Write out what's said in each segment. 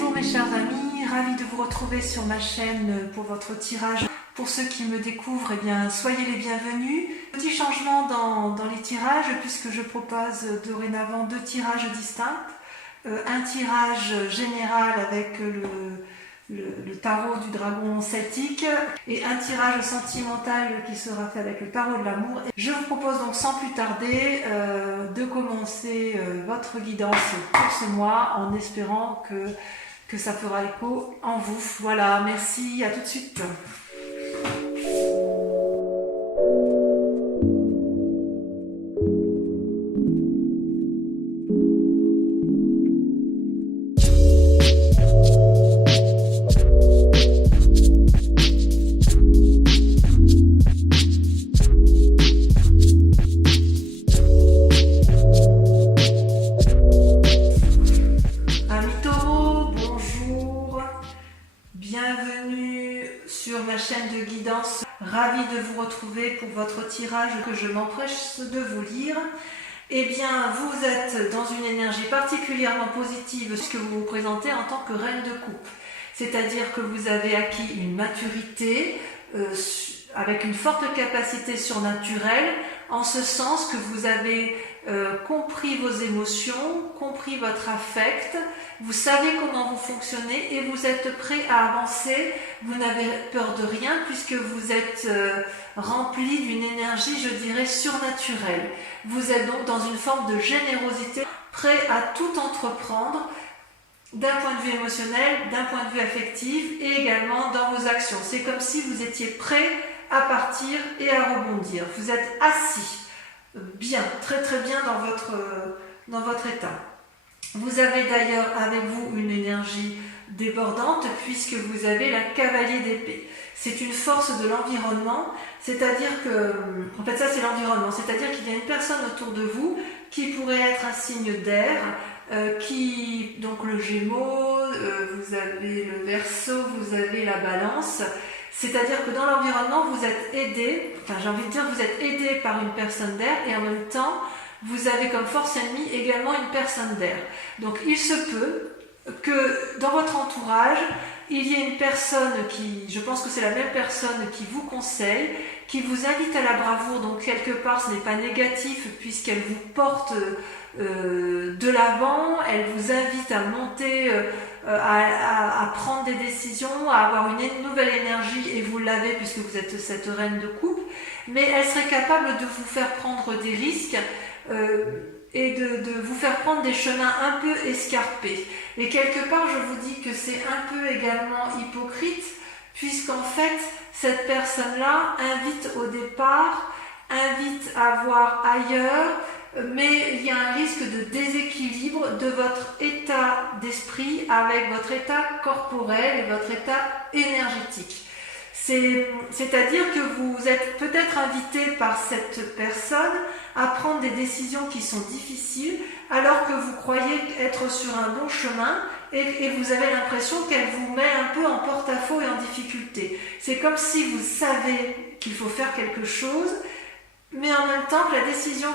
Bonjour mes chers amis, ravie de vous retrouver sur ma chaîne pour votre tirage. Pour ceux qui me découvrent, eh bien, soyez les bienvenus. Petit changement dans les tirages puisque je propose dorénavant deux tirages distincts. Un tirage général avec le tarot du dragon celtique et un tirage sentimental qui sera fait avec le tarot de l'amour. Je vous propose donc sans plus tarder de commencer votre guidance pour ce mois en espérant que ça fera écho en vous. Voilà, merci, à tout de suite. Bienvenue sur ma chaîne de guidance, ravie de vous retrouver pour votre tirage que je m'empresse de vous lire. Eh bien, vous êtes dans une énergie particulièrement positive puisque vous vous présentez en tant que reine de coupe. C'est-à-dire que vous avez acquis une maturité avec une forte capacité surnaturelle, en ce sens que vous avez compris vos émotions, compris votre affect, vous savez comment vous fonctionnez et vous êtes prêt à avancer, vous n'avez peur de rien puisque vous êtes rempli d'une énergie, je dirais, surnaturelle. Vous êtes donc dans une forme de générosité, prêt à tout entreprendre, d'un point de vue émotionnel, d'un point de vue affectif et également dans vos actions. C'est comme si vous étiez prêt à partir et à rebondir. Vous êtes assis, bien, très très bien dans votre état. Vous avez d'ailleurs avec vous une énergie débordante puisque vous avez la cavalier d'épée. C'est une force de l'environnement, c'est-à-dire que, en fait ça c'est l'environnement, c'est-à-dire qu'il y a une personne autour de vous qui pourrait être un signe d'air, donc le Gémeaux, vous avez le Verseau, vous avez la Balance. C'est-à-dire que dans l'environnement, vous êtes aidé, j'ai envie de dire, vous êtes aidé par une personne d'air et en même temps, vous avez comme force ennemie également une personne d'air. Donc il se peut que dans votre entourage, il y ait une personne qui, je pense que c'est la même personne qui vous conseille, qui vous invite à la bravoure, donc quelque part ce n'est pas négatif puisqu'elle vous porte de l'avant, elle vous invite à monter, à prendre des décisions, à avoir une nouvelle énergie, et vous l'avez puisque vous êtes cette reine de coupe, mais elle serait capable de vous faire prendre des risques et de vous faire prendre des chemins un peu escarpés. Et quelque part, je vous dis que c'est un peu également hypocrite, puisqu'en fait, cette personne-là invite au départ, invite à voir ailleurs, mais il y a un risque de déséquilibre de votre état d'esprit avec votre état corporel et votre état énergétique. C'est-à-dire que vous êtes peut-être invité par cette personne à prendre des décisions qui sont difficiles alors que vous croyez être sur un bon chemin et vous avez l'impression qu'elle vous met un peu en porte-à-faux et en difficulté. C'est comme si vous savez qu'il faut faire quelque chose, mais en même temps que la décision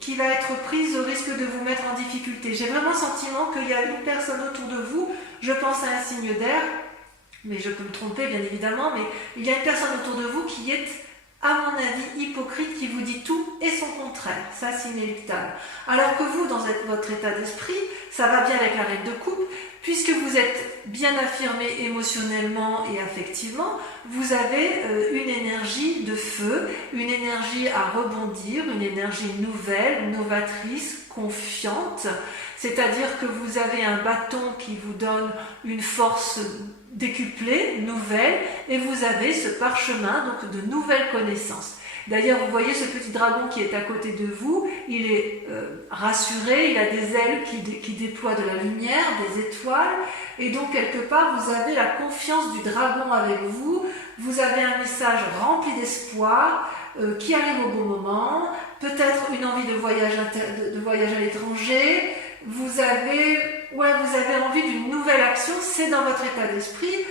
qui va être prise risque de vous mettre en difficulté. J'ai vraiment le sentiment qu'il y a une personne autour de vous, je pense à un signe d'air, mais je peux me tromper bien évidemment, mais il y a une personne autour de vous qui est, à mon avis, hypocrite, qui vous dit tout et son contraire. Ça, c'est inéluctable. Alors que vous, dans votre état d'esprit, ça va bien avec la reine de coupe, puisque vous êtes bien affirmé émotionnellement et affectivement, vous avez une énergie de feu, une énergie à rebondir, une énergie nouvelle, novatrice, confiante, c'est-à-dire que vous avez un bâton qui vous donne une force décuplée, nouvelle, et vous avez ce parchemin donc de nouvelles connaissances. D'ailleurs, vous voyez ce petit dragon qui est à côté de vous, il est rassuré, il a des ailes qui déploient de la lumière, des étoiles, et donc quelque part vous avez la confiance du dragon avec vous, vous avez un message rempli d'espoir qui arrive au bon moment, peut-être une envie de voyage à l'étranger, vous avez envie d'une nouvelle action, c'est dans votre état d'esprit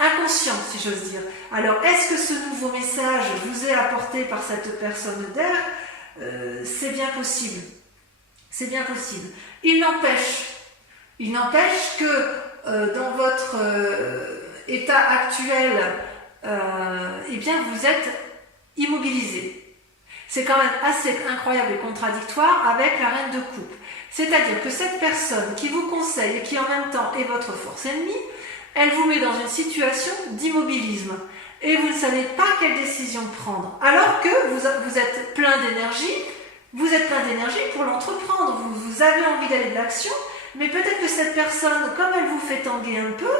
inconscient, si j'ose dire. Alors, est-ce que ce nouveau message vous est apporté par cette personne d'air? C'est bien possible. C'est bien possible. Il n'empêche Il n'empêche que dans votre état actuel, eh bien vous êtes immobilisé. C'est quand même assez incroyable et contradictoire avec la reine de coupe. C'est-à-dire que cette personne qui vous conseille et qui en même temps est votre force ennemie, elle vous met dans une situation d'immobilisme. Et vous ne savez pas quelle décision prendre. Alors que vous êtes plein d'énergie, pour l'entreprendre. Vous avez envie d'aller de l'action, mais peut-être que cette personne, comme elle vous fait tanguer un peu,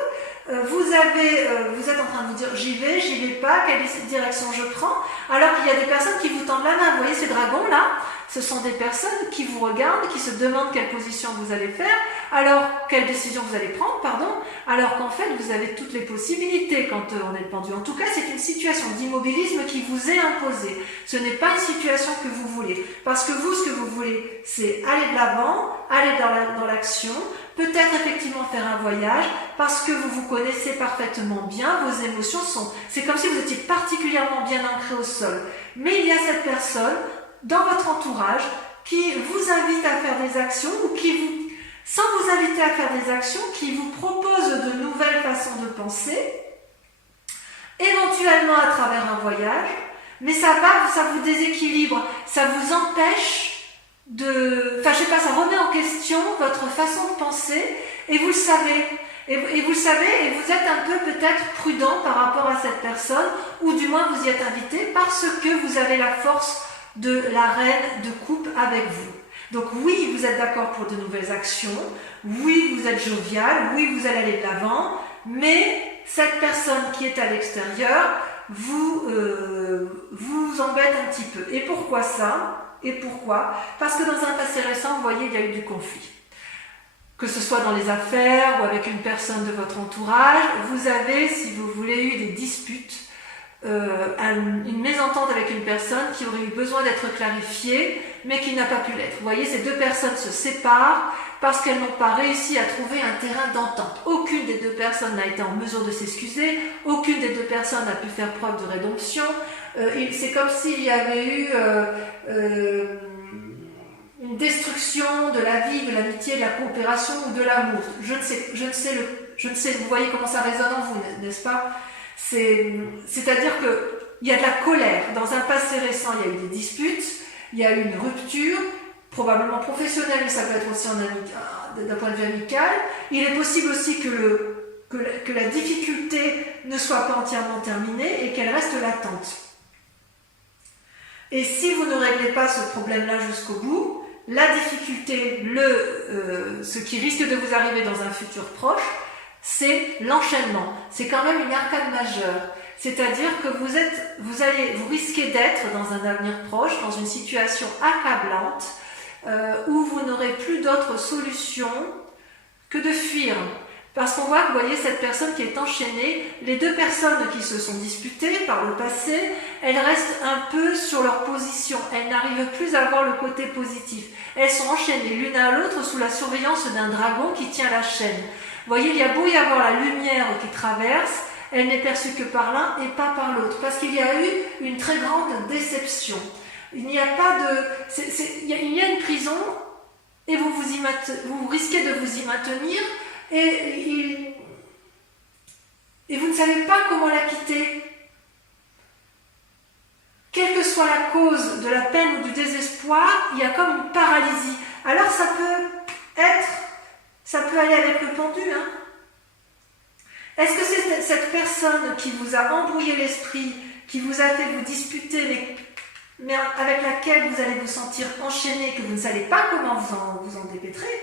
vous êtes en train de vous dire j'y vais pas, quelle direction je prends, alors qu'il y a des personnes qui vous tendent la main. Vous voyez ces dragons là, ce sont des personnes qui vous regardent, qui se demandent quelle position vous allez faire, alors quelle décision vous allez prendre, alors qu'en fait vous avez toutes les possibilités quand on est pendu. En tout cas, c'est une situation d'immobilisme qui vous est imposée. Ce n'est pas une situation que vous voulez, parce que vous, ce que vous voulez, c'est aller de l'avant, aller dans l'action, peut-être effectivement faire un voyage, parce que vous vous connaissez parfaitement bien, vos émotions c'est comme si vous étiez particulièrement bien ancré au sol. Mais il y a cette personne dans votre entourage qui vous invite à faire des actions ou sans vous inviter à faire des actions, qui vous propose de nouvelles façons de penser, éventuellement à travers un voyage, mais ça vous déséquilibre, ça vous empêche ça remet en question votre façon de penser, et vous le savez. Et vous le savez, et vous êtes un peu peut-être prudent par rapport à cette personne, ou du moins vous y êtes invité parce que vous avez la force de la reine de coupe avec vous. Donc oui, vous êtes d'accord pour de nouvelles actions, oui, vous êtes jovial, oui, vous allez aller de l'avant, mais cette personne qui est à l'extérieur vous embête un petit peu. Et pourquoi ça ? Et pourquoi ? Parce que dans un passé récent, vous voyez, il y a eu du conflit. Que ce soit dans les affaires ou avec une personne de votre entourage, vous avez, si vous voulez, eu des disputes, une mésentente avec une personne qui aurait eu besoin d'être clarifiée, mais qui n'a pas pu l'être. Vous voyez, ces deux personnes se séparent parce qu'elles n'ont pas réussi à trouver un terrain d'entente. Aucune des deux personnes n'a été en mesure de s'excuser, aucune des deux personnes n'a pu faire preuve de rédemption. C'est comme s'il y avait eu une destruction de la vie, de l'amitié, de la coopération ou de l'amour. Je ne sais, vous voyez comment ça résonne en vous, n'est-ce pas ? C'est-à-dire qu'il y a de la colère. Dans un passé récent, il y a eu des disputes, il y a eu une rupture, probablement professionnelle, mais ça peut être aussi d'un point de vue amical. Il est possible aussi que la difficulté ne soit pas entièrement terminée et qu'elle reste latente. Et si vous ne réglez pas ce problème-là jusqu'au bout, la difficulté, ce qui risque de vous arriver dans un futur proche, c'est l'enchaînement. C'est quand même une arcade majeure. C'est-à-dire que vous risquez d'être dans un avenir proche, dans une situation accablante, où vous n'aurez plus d'autre solution que de fuir. Parce qu'on voit que, vous voyez, cette personne qui est enchaînée, les deux personnes qui se sont disputées par le passé, elles restent un peu sur leur position. Elles n'arrivent plus à voir le côté positif. Elles sont enchaînées l'une à l'autre sous la surveillance d'un dragon qui tient la chaîne. Vous voyez, il y a beau y avoir la lumière qui traverse, elle n'est perçue que par l'un et pas par l'autre. Parce qu'il y a eu une très grande déception. Il n'y a pas de... il y a une prison et vous risquez de vous y maintenir et vous ne savez pas comment la quitter. Quelle que soit la cause de la peine ou du désespoir, il y a comme une paralysie. Alors ça peut aller avec le pendu. Est-ce que c'est cette personne qui vous a embrouillé l'esprit, qui vous a fait vous disputer, mais avec laquelle vous allez vous sentir enchaîné, que vous ne savez pas comment vous en dépêtrer?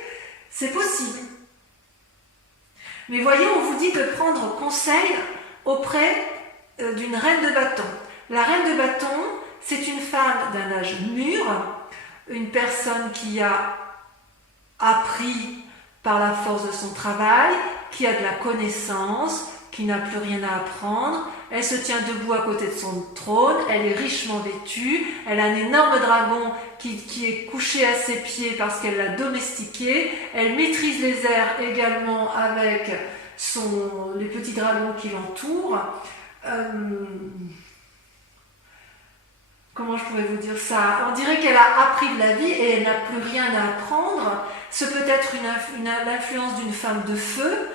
C'est possible. Mais voyez, on vous dit de prendre conseil auprès d'une reine de bâton. La reine de bâton, c'est une femme d'un âge mûr, une personne qui a appris par la force de son travail, qui a de la connaissance, qui n'a plus rien à apprendre. Elle se tient debout à côté de son trône, elle est richement vêtue, elle a un énorme dragon qui est couché à ses pieds parce qu'elle l'a domestiqué, elle maîtrise les airs également avec les petits dragons qui l'entourent. Comment je pourrais vous dire ça? On dirait qu'elle a appris de la vie et elle n'a plus rien à apprendre. Ce peut être l'influence d'une femme de feu,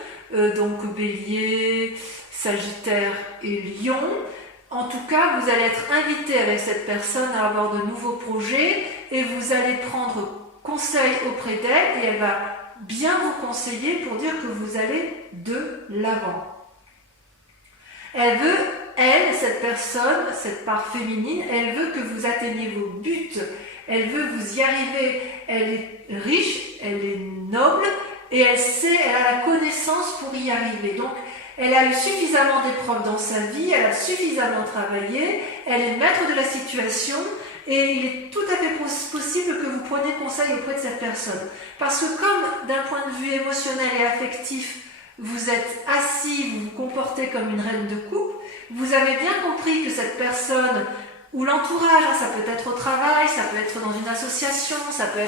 donc Bélier, Sagittaire et Lion. En tout cas, vous allez être invité avec cette personne à avoir de nouveaux projets et vous allez prendre conseil auprès d'elle et elle va bien vous conseiller pour dire que vous allez de l'avant. Elle veut, cette personne, cette part féminine, elle veut que vous atteigniez vos buts, elle veut vous y arriver, elle est riche, elle est noble et elle a la connaissance pour y arriver. Donc, elle a eu suffisamment d'épreuves dans sa vie, elle a suffisamment travaillé, elle est maître de la situation et il est tout à fait possible que vous preniez conseil auprès de cette personne. Parce que comme d'un point de vue émotionnel et affectif, vous êtes assis, vous vous comportez comme une reine de coupe, vous avez bien compris que cette personne ou l'entourage, ça peut être au travail, ça peut être dans une association, ça peut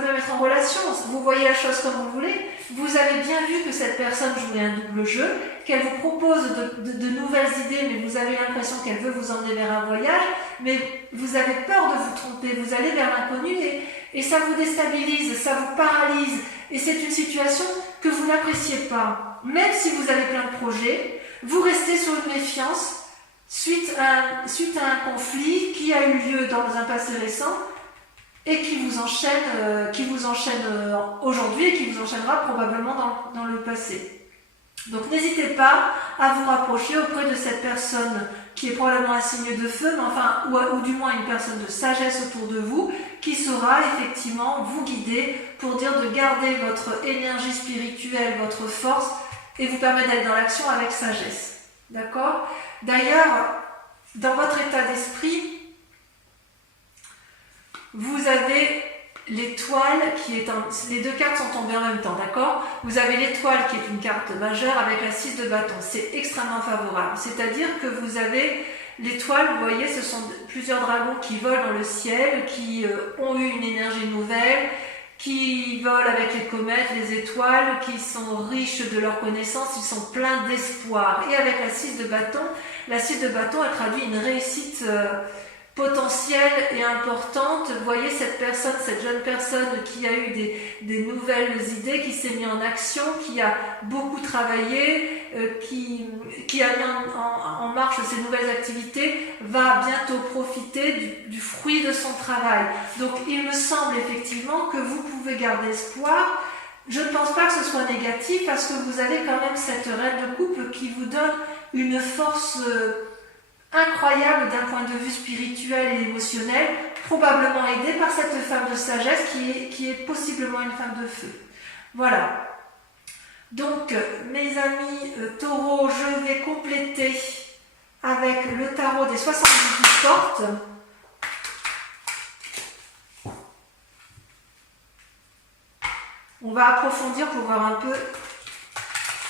même être en relation, vous voyez la chose comme vous voulez, vous avez bien vu que cette personne jouait un double jeu, qu'elle vous propose de nouvelles idées, mais vous avez l'impression qu'elle veut vous emmener vers un voyage, mais vous avez peur de vous tromper, vous allez vers l'inconnu et ça vous déstabilise, ça vous paralyse, et c'est une situation que vous n'appréciez pas. Même si vous avez plein de projets, vous restez sur une méfiance suite à un conflit qui a eu lieu dans un passé récent, et qui vous enchaîne aujourd'hui et qui vous enchaînera probablement dans le passé. Donc n'hésitez pas à vous rapprocher auprès de cette personne qui est probablement un signe de feu, mais enfin, ou du moins une personne de sagesse autour de vous, qui saura effectivement vous guider pour dire de garder votre énergie spirituelle, votre force, et vous permettre d'aller dans l'action avec sagesse. D'accord ? D'ailleurs, dans votre état d'esprit, vous avez l'étoile qui est les deux cartes sont tombées en même temps, d'accord ? Vous avez l'étoile qui est une carte majeure avec la 6 de bâton. C'est extrêmement favorable. C'est-à-dire que vous avez l'étoile, vous voyez, ce sont plusieurs dragons qui volent dans le ciel, qui ont eu une énergie nouvelle, qui volent avec les comètes, les étoiles, qui sont riches de leurs connaissances, ils sont pleins d'espoir. Et avec la 6 de bâton, elle traduit une réussite potentielle et importante. Vous voyez cette jeune personne qui a eu des nouvelles idées, qui s'est mise en action, qui a beaucoup travaillé, qui a mis en marche ces nouvelles activités, va bientôt profiter du fruit de son travail. Donc il me semble effectivement que vous pouvez garder espoir. Je ne pense pas que ce soit négatif parce que vous avez quand même cette reine de coupe qui vous donne une force incroyable d'un point de vue spirituel et émotionnel, probablement aidée par cette femme de sagesse qui est possiblement une femme de feu. Voilà. Donc, mes amis taureaux, je vais compléter avec le tarot des 78 portes. On va approfondir pour voir un peu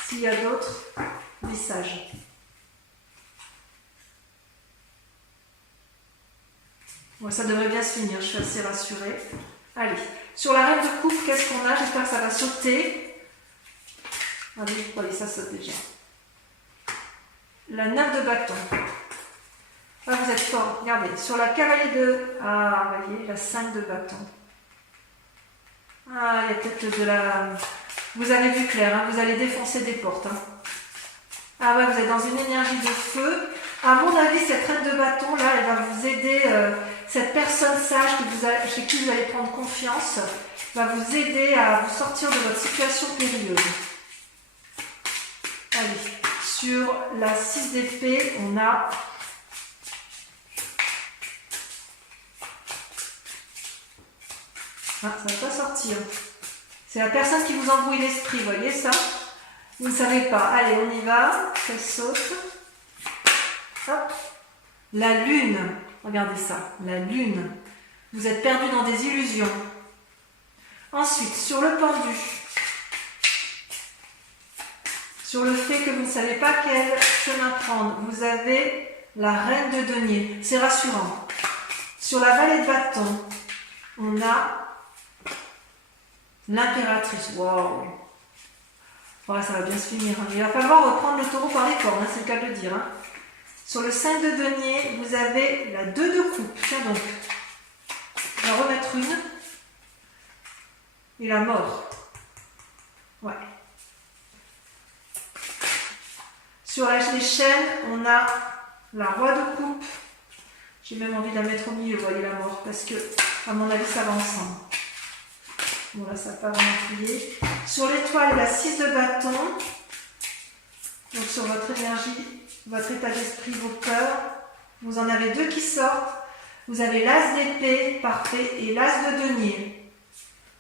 s'il y a d'autres messages. Bon, ça devrait bien se finir, je suis assez rassurée. Allez, sur la reine de coupe, qu'est-ce qu'on a? J'espère que ça va sauter. Allez, ça saute déjà. La 9 de bâton. Ah, vous êtes fort, regardez. Sur la cavalier de... Ah, vous voyez, la 5 de bâton. Ah, il y a peut-être de la... Vous avez vu clair, hein, vous allez défoncer des portes. Hein. Ah ouais, vous êtes dans une énergie de feu. À mon avis, cette reine de bâton, là, elle va vous aider... cette personne sage chez qui vous allez prendre confiance va vous aider à vous sortir de votre situation périlleuse. Allez, sur la 6 d'épée, on a... Ah, ça ne va pas sortir. C'est la personne qui vous embrouille l'esprit, vous voyez ça? Vous ne savez pas. Allez, on y va. Ça saute. Hop. La lune. Regardez ça. La lune. Vous êtes perdu dans des illusions. Ensuite, sur le pendu. Sur le fait que vous ne savez pas quel chemin prendre. Vous avez la reine de denier. C'est rassurant. Sur la vallée de bâton, on a l'impératrice. Waouh! Ouais, ça va bien se finir. Hein. Il va falloir reprendre le taureau par les cornes, hein, c'est le cas de le dire. Hein. Sur le 5 de denier, vous avez la 2 de coupe. Tiens donc. Je vais en remettre une. et la mort. Ouais. Sur les chaînes, on a la roi de coupe. J'ai même envie de la mettre au milieu, vous voyez la mort, parce que, à mon avis, ça va ensemble. Bon, là, ça n'a pas vraiment plié. Sur l'étoile, la 6 de bâton. Donc, sur votre énergie, votre état d'esprit, vos peurs. Vous en avez 2 qui sortent. Vous avez l'as d'épée, parfait, et l'as de denier.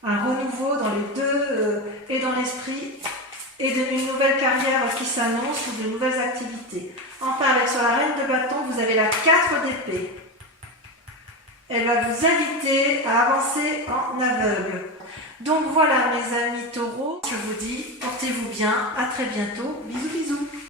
Un renouveau dans les deux, et dans l'esprit, et une nouvelle carrière qui s'annonce ou de nouvelles activités. Enfin, avec sur la reine de bâton, vous avez la 4 d'épée. Elle va vous inviter à avancer en aveugle. Donc voilà mes amis taureaux, je vous dis portez-vous bien, à très bientôt, bisous bisous.